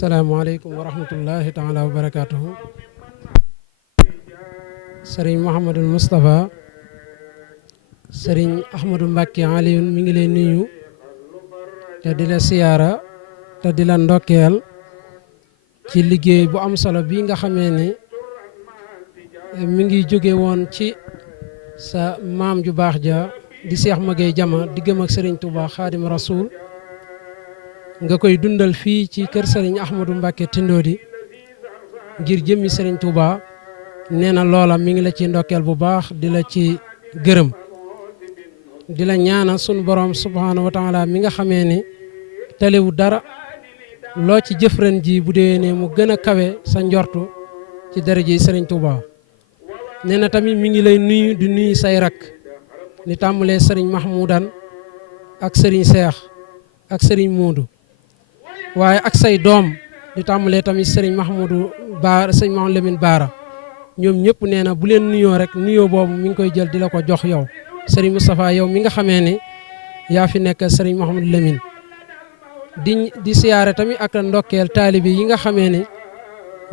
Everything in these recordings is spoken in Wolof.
asalaamaaleykum wa rahmatullahi taala wa barakaatuhu. sëriñ Mouhamadul Moustapha sëriñ Ahmadou Mbacké Alioune mi ngi lay nuyu te di la siyaara te di la ndokkeel ci liggéey bu am solo bii nga xamee ni mi ngi jóge woon ci sa maam ju baax ja di Cheikh Maguette Diama diggam ak sëriñ Touba Xaadim Rasoul nga koy dundal fii ci kër sëriñ Ahmadou Mbacké Tindodi ngir jëmmi sëriñ Touba. nee na loola mi ngi la ci ndokkeel bu baax di la ci gërëm di la ñaanal sunu borom subhaanahu wa taala mi nga xamee ni talewu dara loo ci jëfran ji bu dee ne mu gën a kawe sa njortu ci daraja yi sëriñ Touba. nee na tamit mi ngi lay nuyu di nuyu say rak ni tàmbalee sëriñ Mahmoudan ak sëriñ Cheikh ak sëriñ Moodu waaye ak say doom di tàmbalee tamit sëriñ Mahmoudou Baara sëriñ Mahmoud Lamine Baara ñoom ñëpp nee na bu leen nuyoo rek nuyoo boobu mi ngi koy jël di la ko jox yow sëriñ Moustapha yow mi nga xamee ni yaa fi nekk sëriñ Mahmoud Lamine di siyaare tamit ak ndokkeel taalibi yi nga xamee ni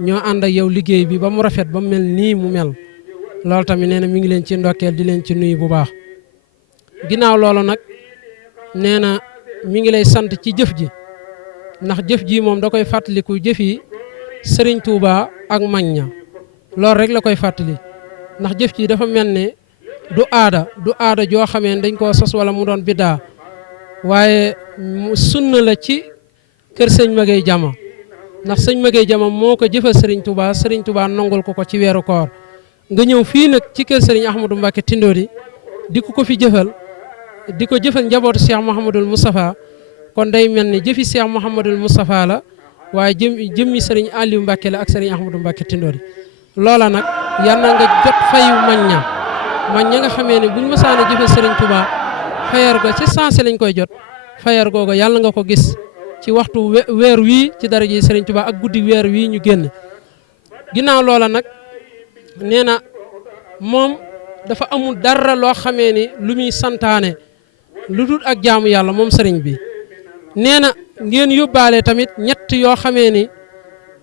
ñoo ànd ak yow liggéey bi ba mu rafet ba mu mel nii mu mel loolu tamit nee na mi ngi leen ci ndokkeel di leen ci nuyu bu baax. ginnaaw loolu nag nee na mi ngi lay sant ci jëf ji ndax jëf ji moom da koy fàttaliku jëf yi sëriñ Touba ak mag ña loolu rek la koy fàttali ndax jëf ji dafa mel ne du aada joo xamee ne dañ koo sos wala mu doon biddaa waaye sunna la ci kër sëñ Maguette Diama ndax sëñ Maguette Diama moo ko jëfal sëriñ Touba nongul ko ci weeru koor nga ñëw fii nag ci kër sëriñ Ahmadou Mbacké Tindodi di ko fi jëfal di ko jëfal njabootu Cheikh Mouhamadul Moustapha kon day mel ni jëfi Cheikh Mouhamadul Moustapha la waaye jëmmi sëriñ Aliou Mbacké la ak sëriñ Ahmadou Mbacké Tindodi loola nag yal na nga jot fayu mañ ña nga xamee ne buñ mësaan a jëfe sëriñ Touba fayar go ci sensé lañ koy jot fayar googu yàlla nga ko gis ci waxtu weer wii ci daraja yi sëriñ Touba ak guddi weer wii ñu génn. ginnaaw loola nag nee na moom dafa amul dara loo xamee ni lu muy santaane lu dul ak jaamu yàlla moom sëriñ bi nee na ngeen yóbbaale tamit ñett yoo xamee ni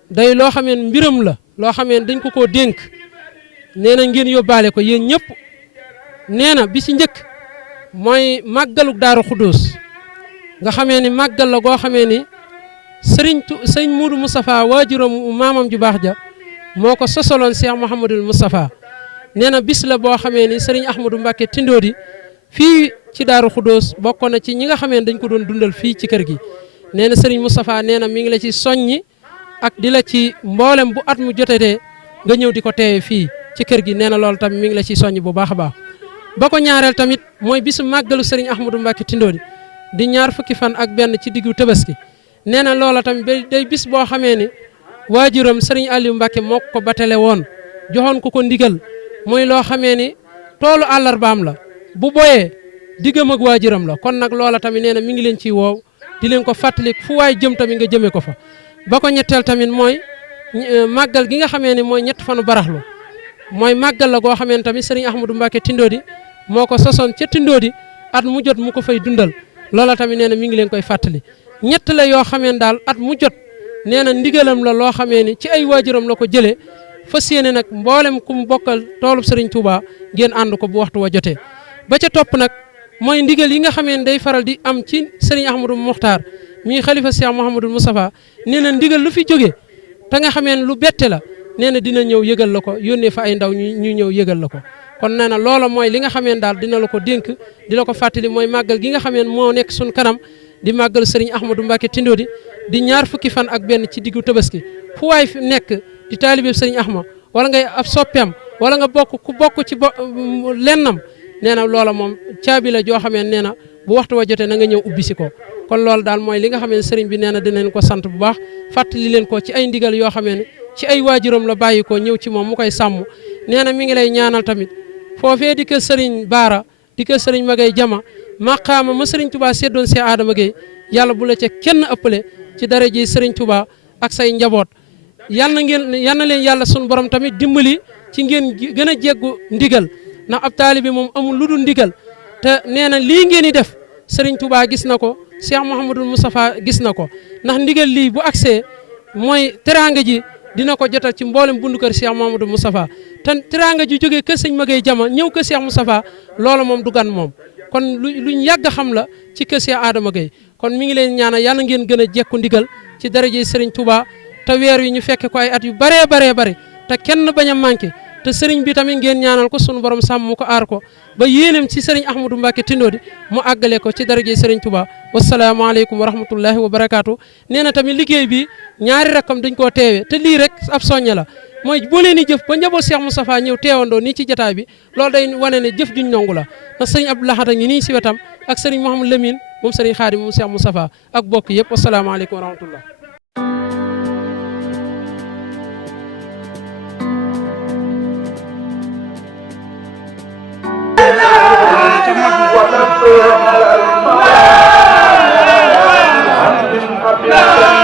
day loo xamee ni mbiram la loo xamee ni dañ ko koo dénk nee na ngeen yóbbaale ko yéen ñëpp nee na bi ci njëkk mooy màggaluk Daaru Xuddoos nga xamee ni màggal la goo xamee ni sëñ Moudou Moustapha waajuram maamam ju baax ja moo ko sosaloon Cheikh Mouhamadul Moustapha nee na bis la boo xamee ni sëriñ Ahmadou Mbacké Tindodi fii ci Daaru Xuddoos bokk na ci ñi nga xamee ni dañ ko doon dundal fii ci kër gi nee na sëriñ Moustapha nee na mi ngi la ci soññi ak di la ci mboolem bu at mu jotetee nga ñëw di ko teewe fii ci kër gi nee na loolu tamit mi ngi la ci soññ bu baax a baax. ba ko ñaareel tamit mooy bisu màggalu sëriñ Ahmadou Mbacké Tindodi di ñaar fukki fan ak benn ci diggu Tabaski nee na loola tamit day bis boo xamee ni waajuram sëriñ Aliou Mbacké moo ko batale woon joxoon ko ndigal mooy loo xamee ni toolu àllarbaam la bu boyee diggam ak waajuram la kon nag loola tamit nee na mi ngi leen ciy woow di leen ko fàttali fu waay jëm tamit nga jëmee ko fa. ba ko ñetteel tamit mooy màggal gi nga xamee ni mooy ñett fanu baraxlu mooy màggal la goo xamee ni tamit sëriñ Ahmadou Mbacké Tindodi moo ko sosoon ca Tindodi at mu jot mu ko fay dundal loola tamit nee na mi ngi leen koy fàttali ñett la yoo xamee ni daal at mu jot nee na ndigalam la loo xamee ni ci ay waajuram la ko jëlee fas yéene nag mboolem ku mu bokkal toolub sëriñ Touba ngeen ànd ko bu waxtu wa jotee. ba ca topp nag mooy ndigal yi nga xamee ni day faral di am ci sëriñ Ahmadou Mokhtar mi xalifa Cheikh Mouhamadul Moustapha nee na ndigal lu fi jóge te nga xamee ne lu bette la nee na dina ñëw yëgal la ko yónnee fa ay ndaw ñu ñëw yëgal la ko kon nee na loola mooy li nga xamee ne daal dina la ko dénk di la ko fàttali mooy màggal gi nga xamee ne moo nekk suñ kanam di màggal sëriñ Ahmadou Mbacké Tindodi di ñaar fukki fan ak benn ci diggu Tabaski fu waay fi nekk di taalibe sëriñ Ahmad wala ngay ab soppeem wala nga bokk ci lennam nee na loola moom caabi la joo xamee nee na bu waxtu wa jotee na nga ñëw ubbi si ko kon loolu daal mooy li nga xamee ne sëriñ bi nee na dinañ ko sant bu baax fàttali leen ko ci ay ndigal yoo xamee ne ci ay waajuram la bàyyi ko ñëw ci moom mu koy sàmm nee na mi ngi lay ñaanal tamit foofee di kër sëriñ Baara di kër sëriñ Maguette Diama maqaama ma sëriñ Touba seddoon see Adama Gueye yàlla bu la ca kenn ëppale ci daraja sëriñ Touba ak say njaboot yal na leen yàlla sunu borom tamit dimbali ci ngeen gën a jéggu ndigal ndax ab taalibe moom amul lu dul ndigal te nee na lii ngeen di def sëriñ Touba gis na ko Cheikh Mouhamadul Moustapha gis na ko ndax ndigal lii bu agsee mooy teraanga ji dina ko jotal ci mboolem bundu kër Cheikh Mamadou Moustapha te teraanga ji jógee kër sëñ Magay Jama ñëw kër Cheikh Moustapha loola moom du gan moom kon luñ yàgg xam la ci kër Cheikh Adama Gueye kon mi ngi leen ñaanal yàlla ngeen gën a jekku ndigal ci daraje Serigne Touba te weer yi ñu fekke ko ay at yu baree bare te kenn bañ a manqué te Serigne bi tamit ngeen ñaanal ko sunu borom sàmm ko aar ko ba yéenam ci Serigne Ahmadou Mbacké Tindodi mu àggale ko ci daraje Serigne Touba wasalaamaaleykum wa rahmatullahi wa barakaatu. nee na tamit liggéey bi ñaari rakkam dañ koo teewee te lii rek ab soññe la mooy boo leen di jëf ba njaboot Cheikh Moustapha ñëw teewandoo nii ci jataay bi loolu day wane ne jëf juñ nongu la ndax Serigne Abdou Lahad ngi nii si wetam ak Serigne Mouhamadou Lamine moom Serigne Khadim moom Cheikh Moustapha ak bokk yëpp wasalaamaaleykum wa rahmatullah. على